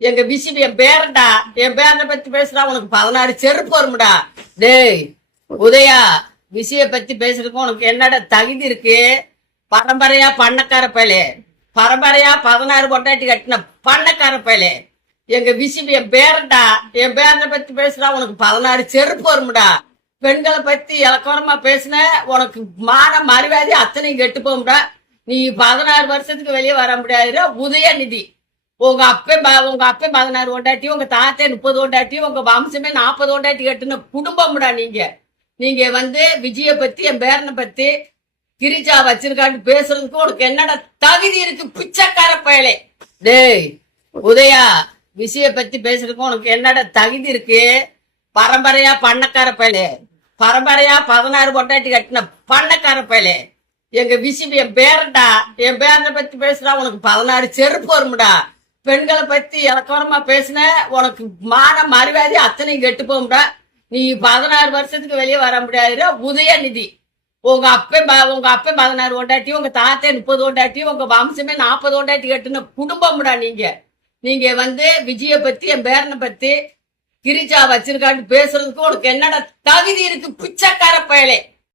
எங்க பிசிபி என் பேரன்டா, என் பேரனை பத்தி பேசுறா உனக்கு 16 செருப்பு வரும்டா. டேய் உதயா, விஷய பத்தி பேசுறதுக்கு உனக்கு என்னடா தகுதி இருக்கு? பரம்பரையா பண்ணக்கார பயலே, பரம்பரையா 16 பொண்டாட்டி கட்டின பண்ணக்கார பயலே. எங்க பிசிபி என் பேரன்டா, என் பேரனை பத்தி பேசுறா உனக்கு 16 செருப்பு வரும்டா. பெண்களை பத்தி இலக்கணமா பேசுன உனக்கு மான மரியாதை அத்தனையும் கெட்டு போகும்டா. நீ 16 வருஷத்துக்கு வெளியே வர முடியாது. உதயநிதி உங்க அப்பே 16 கொண்டாட்டி, உங்க தாத்தே 30 கொண்டாட்டி, உங்க வம்சமே 40 கொண்டாட்டி கட்டுன குடும்பம்டா நீங்க. நீங்க விஜய பத்தி என் பேரனை பத்தி கிரிஜா வச்சிருக்கான்னு பேசுறதுக்கு உனக்கு என்னடா தகுதி இருக்கு? பிச்சைக்கார பயலே. டேய் உதயா, விஷய பத்தி பேசுறதுக்கு உனக்கு என்னடா தகுதி இருக்கு? பரம்பரையா பண்ணக்கார பயலே, பரம்பரையா 16 கொண்டாட்டி கட்டின பண்ணக்கார பயலே. எங்க பிசிபி என் பேரன்டா, என் பேரனை பத்தி பேசுறா உனக்கு 16 செருப்பு வரும்டா. பெண்களை பத்தி இலக்கணமா பேசுன உனக்கு மான மரியாதை அத்தனையும் கெட்டு போகும்டா. நீ 16 வருஷத்துக்கு வெளியே வர முடியாது. உதயநிதி உங்க அப்பே 16 கொண்டாட்டி, உங்க தாத்தே 30 கொண்டாட்டி, உங்க வம்சமே 40 கொண்டாட்டி கட்டுன குடும்பம்டா நீங்க. நீங்க விஜய பத்தி என் பேரனை பத்தி கிரிஜா வச்சிருக்கான்னு பேசுறதுக்கு உனக்கு என்னடா தகுதி இருக்கு? பிச்சைக்கார பயலே.